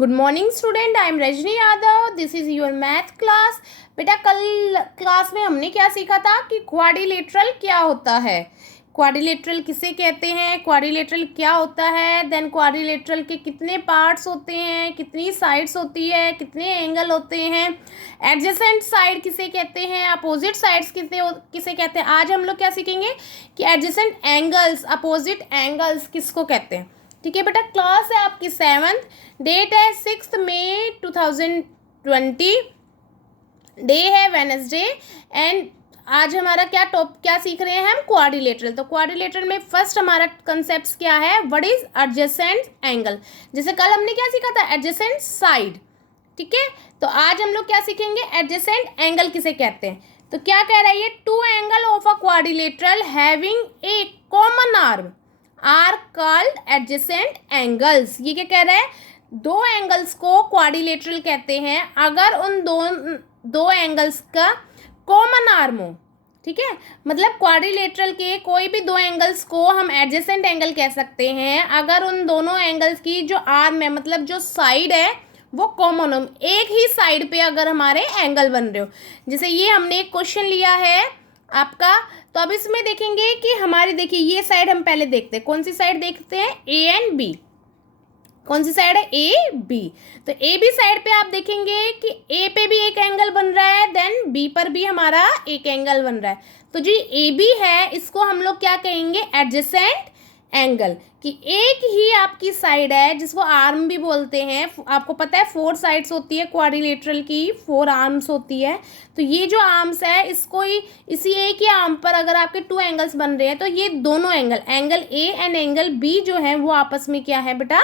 Good morning student, I am Rajni Yadav. This is your math class. बेटा कल class में हमने क्या सीखा था कि क्वाड्रिलेटरल क्या होता है, क्वाड्रिलेटरल किसे कहते हैं, क्वाड्रिलेटरल क्या होता है, देन क्वाड्रिलेटरल के कितने पार्ट्स होते हैं, कितनी साइड्स होती है, कितने एंगल होते हैं, एडजेसेंट साइड किसे कहते हैं, अपोजिट साइड्स किसे कहते हैं। आज हम लोग क्या सीखेंगे कि एडजेसेंट एंगल्स, अपोजिट एंगल्स किसको कहते हैं। ठीक है बेटा, क्लास है आपकी 7th, डेट है 6 मई 2020, डे है वेनसडे एंड आज हमारा क्या सीख रहे हैं हम, क्वाड्रिलेटरल। तो क्वाड्रिलेटरल में फर्स्ट हमारा कंसेप्ट क्या है, व्हाट इज एडजेसेंट एंगल। जैसे कल हमने क्या सीखा था, एडजेसेंट साइड। ठीक है, तो आज हम लोग क्या सीखेंगे, एडजेसेंट एंगल किसे कहते हैं। तो क्या कह रहा है ये, two angle of a quadrilateral having a common arm are called adjacent angles. ये क्या कह रहा है, दो एंगल्स को क्वाड्रिलेटरल कहते हैं अगर उन दो एंगल्स का कॉमन आर्म हो। ठीक है, मतलब क्वाड्रिलेटरल के कोई भी दो एंगल्स को हम एडजेसेंट एंगल कह सकते हैं अगर उन दोनों एंगल्स की जो आर्म है, मतलब जो साइड है वो कॉमन हो, एक ही साइड पे अगर हमारे एंगल बन रहे हो। जैसे ये हमने एक क्वेश्चन लिया है आपका, तो अब इसमें देखेंगे कि हमारी, देखिए ये साइड हम पहले देखते हैं, कौन सी साइड देखते हैं, ए एंड बी। कौन सी साइड है, ए बी। तो ए बी साइड पे आप देखेंगे कि ए पे भी एक एंगल बन रहा है, देन बी पर भी हमारा एक एंगल बन रहा है। तो जो ए बी है इसको हम लोग क्या कहेंगे, एडजेसेंट एंगल, कि एक ही आपकी साइड है जिसको आर्म भी बोलते हैं। आपको पता है 4 साइड्स होती है क्वाड्रिलेटरल की, 4 आर्म्स होती है। तो ये जो आर्म्स है इसको ही, इसी एक ही आर्म पर अगर आपके 2 एंगल्स बन रहे हैं तो ये दोनों angle A and angle B जो है वो आपस में क्या है बेटा,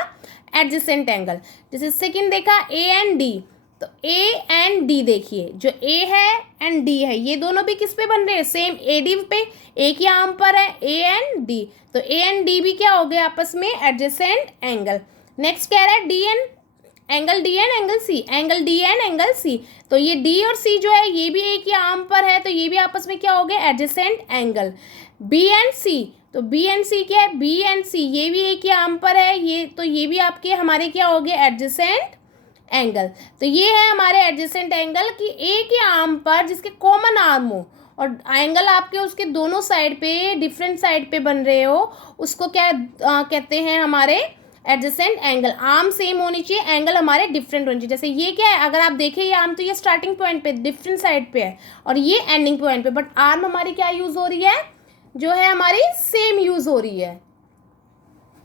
एडजेसेंट एंगल। जैसे सेकंड देखा ए एंड डी, तो ए एंड डी देखिए, जो ए है एंड डी है ये दोनों भी किस पे बन रहे हैं, सेम ए डी पे, एक ही आर्म पर है ए एंड डी। तो ए एंड डी भी क्या हो गए आपस में एडजेसेंट एंगल। नेक्स्ट कह रहा है D and angle, D and angle C, angle D and angle C. तो ये डी और सी जो है ये भी एक ही आर्म पर है, तो ये भी आपस में क्या हो गए, एडजेसेंट एंगल। बी एंड सी, तो बी एंड सी क्या है, बी एंड सी ये भी एक ही आर्म पर है, ये तो ये भी आपके हमारे क्या हो गए, एडजेसेंट एंगल। तो ये है हमारे एडजेसेंट एंगल कि एक ही आर्म पर जिसके कॉमन आर्म हो और एंगल आपके उसके दोनों साइड पे, डिफरेंट साइड पे बन रहे हो, उसको क्या कहते हैं हमारे एडजेसेंट एंगल। आर्म सेम होनी चाहिए, एंगल हमारे डिफरेंट होनी चाहिए। जैसे ये क्या है, अगर आप देखें ये आर्म तो ये स्टार्टिंग पॉइंट पे डिफरेंट साइड पे है और ये एंडिंग पॉइंट पे, बट आर्म हमारी क्या यूज हो रही है, जो है हमारी सेम यूज हो रही है।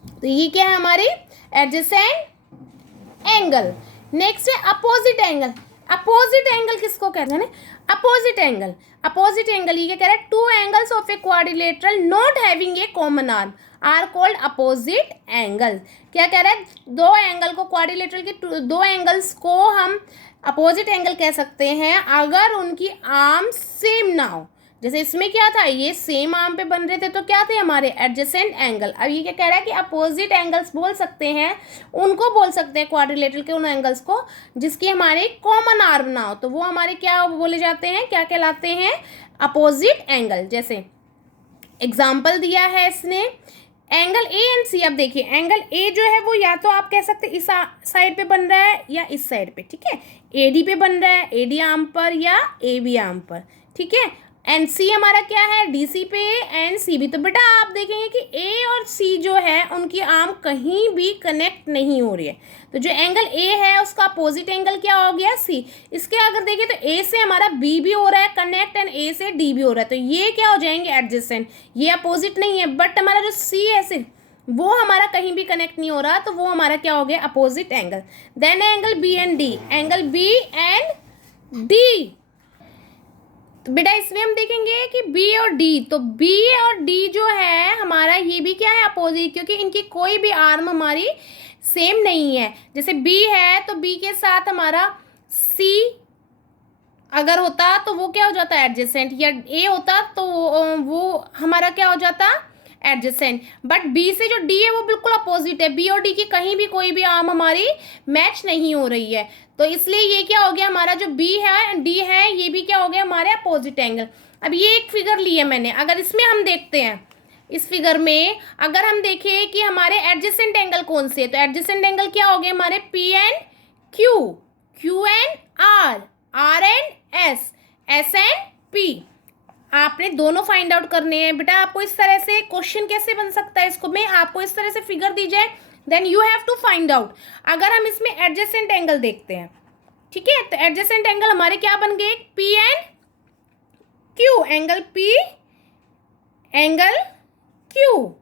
तो ये क्या है हमारी एडजेसेंट एंगल। नेक्स्ट है अपोजिट एंगल। अपोजिट एंगल किसको कहते हैं, अपोजिट एंगल। अपोजिट एंगल ये क्या कह रहा है, two angles of a quadrilateral not having a common arm are called opposite angle. क्या कह रहा है, दो एंगल को, क्वाड्रिलेटरल के दो एंगल्स को हम अपोजिट एंगल कह सकते हैं अगर उनकी आर्म सेम ना हो। जैसे इसमें क्या था, ये सेम आर्म पे बन रहे थे तो क्या थे हमारे एडजेसेंट एंगल। अब ये क्या कह रहा है कि अपोजिट एंगल्स बोल सकते हैं, उनको बोल सकते हैं क्वाड्रिलेटरल के उन एंगल्स को जिसकी हमारे कॉमन आर्म ना हो, तो वो हमारे क्या बोले जाते हैं, क्या कहलाते हैं, अपोजिट एंगल। जैसे एग्जाम्पल दिया है इसने, एंगल ए एंड सी। अब देखिए एंगल ए जो है वो या तो आप कह सकते हैं इस साइड पे बन रहा है या इस साइड पे, ठीक है, ए डी पे बन रहा है, ए डी आर्म पर या ए बी आर्म पर, ठीक है। एंड सी हमारा क्या है, डी सी पे एंड सी भी। तो बेटा आप देखेंगे कि ए और सी जो है उनकी आर्म कहीं भी कनेक्ट नहीं हो रही है। तो जो एंगल ए है उसका अपोजिट एंगल क्या हो गया, सी। इसके अगर देखें तो ए से हमारा बी भी हो रहा है कनेक्ट एंड ए से डी भी हो रहा है, तो ये क्या हो जाएंगे एडजेसेंट। ये अपोजिट नहीं है, बट हमारा जो सी है सिर्फ वो हमारा कहीं भी कनेक्ट नहीं हो रहा, तो वो हमारा क्या हो गया, opposite angle. Then angle B and D, angle B and D. तो बेटा इसमें हम देखेंगे कि बी और डी, तो बी और डी जो है हमारा ये भी क्या है, अपोजिट, क्योंकि इनकी कोई भी आर्म हमारी सेम नहीं है। जैसे बी है तो बी के साथ हमारा सी अगर होता तो वो क्या हो जाता है एडजेसेंट, या ए होता तो वो हमारा क्या हो जाता एडजेसेंट। बट बी से जो डी है वो बिल्कुल अपोजिट है, बी और डी की कहीं भी कोई भी आर्म हमारी मैच नहीं हो रही है, तो इसलिए ये क्या हो गया हमारा, जो बी है डी है ये भी क्या हो गया हमारे अपोजिट एंगल। अब ये एक फिगर ली है मैंने, अगर इसमें हम देखते हैं, इस फिगर में अगर हम देखें कि हमारे एडजेसेंट एंगल कौन से है, तो एडजेसेंट एंगल क्या हो गए हमारे P and Q, Q and R, R and S, S and P. आपने दोनों फाइंड आउट करने हैं बेटा। आपको इस तरह से क्वेश्चन कैसे बन सकता है, इसको मैं आपको इस तरह से फिगर दी जाए, then you have to find out. अगर हम इसमें एडजेसेंट एंगल देखते हैं, ठीक है, तो एडजेसेंट एंगल हमारे क्या बन गए, P and Q, angle P, angle Q.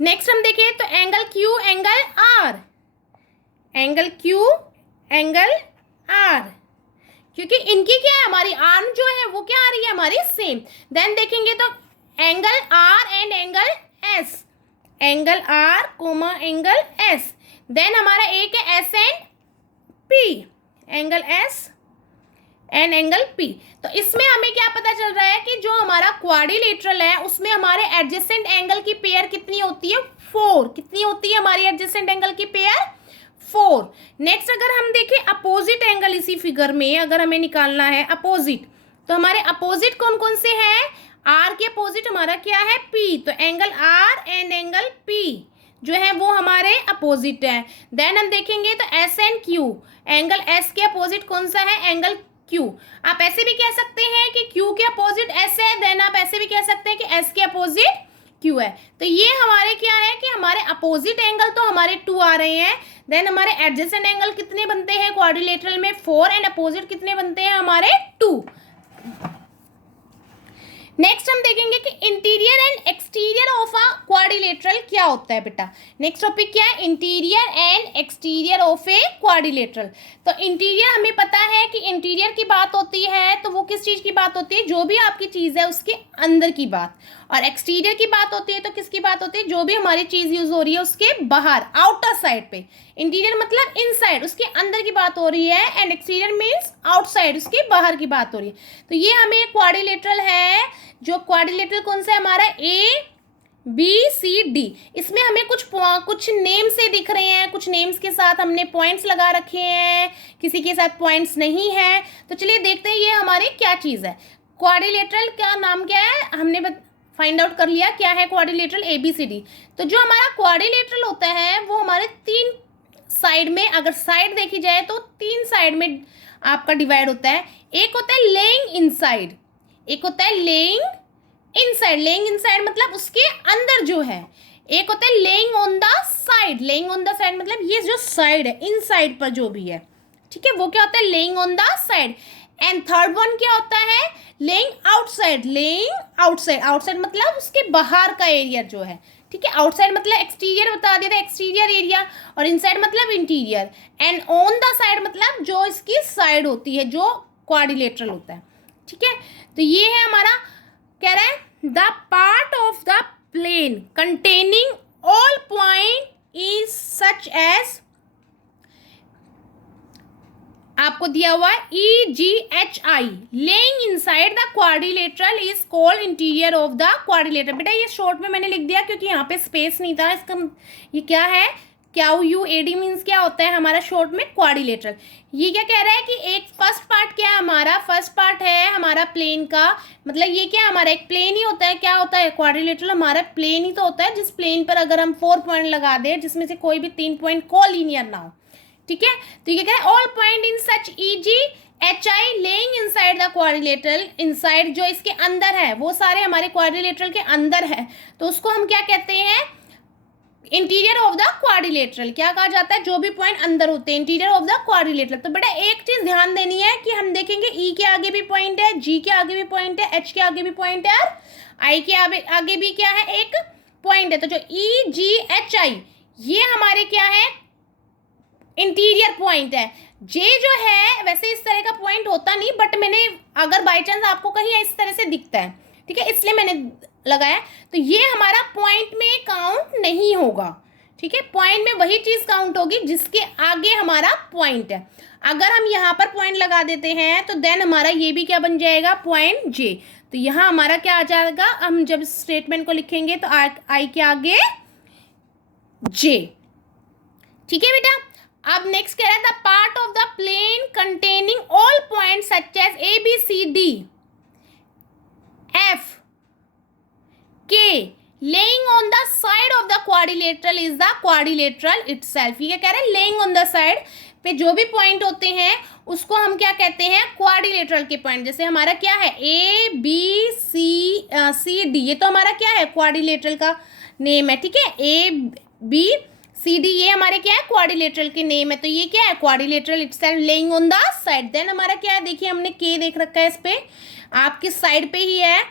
Next हम देखें तो angle Q, angle R, angle Q, angle R, क्योंकि इनकी क्या है, हमारी आर्म जो है वो क्या आ रही है हमारी सेम। देन देखेंगे तो angle R and angle S, angle R comma angle S. Then हमारा एक है S and P, angle S and angle P. तो इसमें हमें क्या पता चल रहा है कि जो हमारा क्वाड्रिलेटरल है उसमें हमारे एडजेसेंट एंगल की पेयर कितनी होती है, 4। कितनी होती है हमारी एडजेसेंट एंगल की पेयर, 4। नेक्स्ट अगर हम देखें अपोजिट एंगल, इसी फिगर में अगर हमें निकालना है अपोजिट, तो हमारे अपोजिट कौन कौन से हैं, आर के अपोजिट हमारा क्या है, पी। तो angle R and angle P जो है वो हमारे अपोजिट है। देन हम देखेंगे तो S and Q, angle S के अपोजिट कौन सा है, एंगल क्यू। आप ऐसे भी कह सकते हैं कि क्यू के अपोजिट एस है, देन आप ऐसे भी कह सकते हैं कि एस के अपोजिट क्यू है। तो ये हमारे क्या है कि हमारे अपोजिट एंगल तो हमारे 2 आ रहे हैं। देन हमारे एडजेसेंट एंगल कितने बनते हैं क्वाड्रिलेटरल में, 4, एंड अपोजिट कितने बनते हैं हमारे 2। नेक्स्ट हम देखेंगे कि interior and exterior of a quadrilateral क्या होता है बेटा। नेक्स्ट टॉपिक क्या है, interior and exterior of a quadrilateral. तो इंटीरियर हमें पता है कि इंटीरियर की बात होती है तो वो किस चीज की बात होती है, जो भी आपकी चीज है उसके अंदर की बात। और एक्सटीरियर की बात होती है तो किसकी बात होती है, जो भी हमारी चीज यूज हो रही है उसके बाहर, आउटर साइड पे। इंटीरियर मतलब इनसाइड, उसके अंदर की बात हो रही है, एंड एक्सटीरियर मीन्स आउटसाइड, उसके बाहर की बात हो रही है। तो ये हमें क्वाड्रिलेटरल है, जो क्वाड्रिलेटरल कौन सा है हमारा, ए बी सी डी। इसमें हमें कुछ नेम से दिख रहे हैं, कुछ नेम्स के साथ हमने पॉइंट्स लगा रखे हैं, किसी के साथ पॉइंट्स नहीं है। तो चलिए देखते हैं ये हमारी क्या चीज़ है। क्वाड्रिलेटरल का नाम क्या है, हमने फाइंड आउट कर लिया क्या है quadrilateral, A B C D. तो जो हमारा क्वाड्रिलेटरल होता है वो हमारे 3 साइड में, अगर साइड देखी जाए तो 3 साइड में आपका डिवाइड होता है। एक होता है लेइंग इनसाइड, एक होता है लेइंग इनसाइड, लेइंग इनसाइड मतलब उसके अंदर जो है। एक होता है lying on the side, laying on the side मतलब ये जो साइड है, इन साइड पर जो भी है, ठीक है, वो क्या होता है, lying on the side. And third one क्या होता है, laying outside, laying outside, outside मतलब उसके बाहर का एरिया जो है, ठीक है। आउटसाइड मतलब एक्सटीरियर बता दिया था, एक्सटीरियर एरिया, और इनसाइड मतलब interior. And on the side मतलब जो इसकी साइड होती है, जो क्वाड्रिलेटरल होता है, ठीक है। तो ये है हमारा, कह रहा है the part of the plane containing all point is such as, आपको दिया हुआ है EGHI, lying inside the quadrilateral is called interior of the quadrilateral. बेटा ये शॉर्ट में मैंने लिख दिया क्योंकि यहाँ पे स्पेस नहीं था। इसका ये क्या है, QUAD मीन्स क्या होता है हमारा शॉर्ट में, क्वाड्रिलेटरल। ये क्या कह रहा है कि एक फर्स्ट पार्ट क्या है हमारा, फर्स्ट पार्ट है हमारा प्लेन का, मतलब ये क्या हमारा एक प्लेन ही होता है। क्या होता है क्वाड्रिलेटरल, हमारा प्लेन ही तो होता है जिस प्लेन पर अगर हम 4 पॉइंट लगा दें जिसमें से कोई भी 3 पॉइंट कोलिनियर ना हो, ठीक है। तो ये क्या है, all point in such EGHI lying inside the quadrilateral, inside जो इसके अंदर है वो सारे हमारे क्वाड्रिलेटरल के अंदर है, तो उसको हम क्या कहते हैं, इंटीरियर ऑफ द क्वाड्रिलेटरल। क्या कहा जाता है, जो भी पॉइंट अंदर होते हैं, इंटीरियर ऑफ द क्वाड्रिलेटरल। तो बेटा एक चीज ध्यान देनी है कि हम देखेंगे E के आगे भी पॉइंट है, G के आगे भी पॉइंट है, H के आगे भी पॉइंट है, और I के आगे भी क्या है, एक पॉइंट है। तो जो EGHI ये हमारे क्या है, इंटीरियर पॉइंट है। J जो है वैसे इस तरह का पॉइंट होता नहीं, बट मैंने अगर बाई चांस आपको कहीं इस तरह से दिखता है, ठीक है, इसलिए मैंने लगाया। तो ये हमारा पॉइंट में काउंट नहीं होगा, ठीक है। पॉइंट में वही चीज काउंट होगी जिसके आगे हमारा पॉइंट है। अगर हम यहाँ पर पॉइंट लगा देते हैं तो देन हमारा ये भी क्या बन जाएगा, पॉइंट J। तो यहाँ हमारा क्या आ जाएगा, हम जब स्टेटमेंट को लिखेंगे तो I के आगे J, ठीक है बेटा। अब नेक्स्ट कह रहा है the part of the plane containing all point such as ABCD F K laying on the side of the quadrilateral is the quadrilateral itself। ये क्या कह रहे हैं, laying on the side, पे जो भी पॉइंट होते हैं उसको हम क्या कहते हैं, क्वाड्रिलेटरल के पॉइंट। जैसे हमारा क्या है, ए बी सी डी, ये तो हमारा क्या है, क्वाड्रिलेटरल का नेम है, ठीक है। ए बी सी डी ये हमारे क्या है, क्वाड्रिलेटरल के नेम है, तो ये क्या है, quadrilateral itself lying on the side. Then हमारा क्या है, देखिए हमने के देख रखा है, इस पे आपकी साइड पे ही है,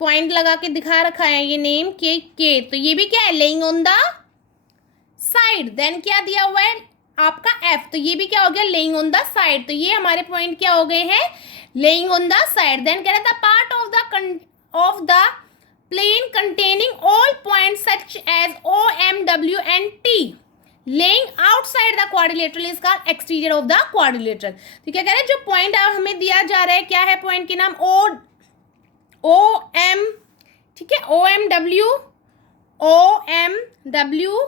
पॉइंट लगा के दिखा रखा है ये नेम के, तो ये भी क्या है, lying on the side. Then क्या दिया हुआ है आपका एफ, तो ये भी क्या हो गया, लेइंग ऑन द साइड। तो ये हमारे पॉइंट क्या हो गए हैं, lying on the side. Then कह रहा था part of the plane containing all point such as O M W and T lying outside the quadrilateral is called exterior of the quadrilateral. तो क्या कह रहे हैं, जो पॉइंट हमें दिया जा रहा है, क्या है पॉइंट के नाम, ओ एम, ठीक है, O M W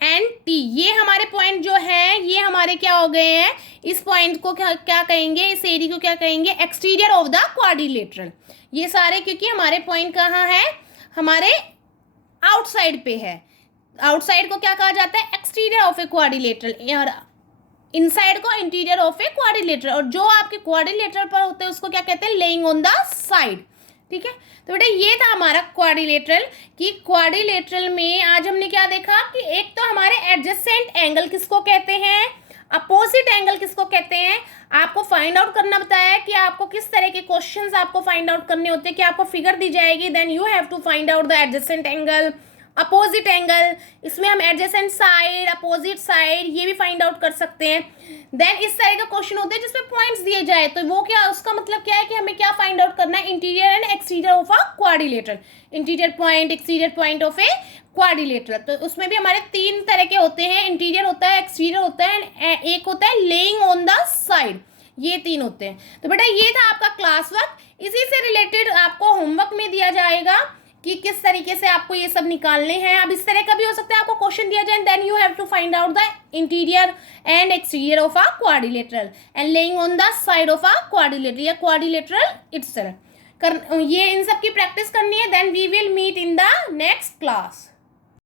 and T, ये हमारे पॉइंट जो है ये हमारे क्या हो गए हैं, इस पॉइंट को क्या कहेंगे, इस एरिया को क्या कहेंगे, एक्सटीरियर ऑफ द क्वाड्रिलेटरल। ये सारे क्योंकि हमारे पॉइंट कहाँ है, हमारे आउटसाइड पे है। आउटसाइड को क्या कहा जाता है, एक्सटीरियर ऑफ ए क्वाड्रिलेटरल, और इनसाइड को इंटीरियर ऑफ ए क्वाड्रिलेटरल, और जो आपके क्वाड्रिलेटरल पर होते हैं उसको क्या कहते हैं, लेइंग ऑन द साइड, ठीक है। तो बेटा ये था हमारा क्वाड्रिलेटरल, कि क्वाड्रिलेटरल में आज हमने क्या देखा कि एक तो हमारे एडजेसेंट एंगल किसको कहते हैं, अपोजिट एंगल किसको कहते हैं, आपको फाइंड आउट करना बताया है कि आपको किस तरह के क्वेश्चंस आपको फाइंड आउट करने होते हैं, कि आपको फिगर दी जाएगी, then you have to find out the adjacent angle, opposite angle, इसमें हम एडजेसेंट साइड, अपोजिट साइड ये भी फाइंड आउट कर सकते हैं। देन इस तरह का क्वेश्चन होते हैं जिसमें पॉइंट्स दिए जाए, तो वो क्या, उसका मतलब क्या है कि हमें क्या फाइंड आउट करना है, interior and exterior of a quadrilateral, interior point, exterior point of a quadrilateral. तो उसमें भी हमारे तीन तरह के होते हैं, इंटीरियर होता है, एक्सटीरियर होता है, एंड एक होता है लेइंग ऑन द साइड, ये तीन होते हैं। तो बेटा ये था आपका क्लास वर्क, इसी से रिलेटेड आपको होमवर्क में दिया जाएगा कि किस तरीके से आपको ये सब निकालने हैं। अब इस तरह का भी हो सकता है आपको क्वेश्चन दिया जाए, then you have to find out the interior and exterior of a quadrilateral and lying on the side of a quadrilateral या क्वाड्रिलेटरल इटसेल्फ। ये इन सब की प्रैक्टिस करनी है, then we will meet in the next class.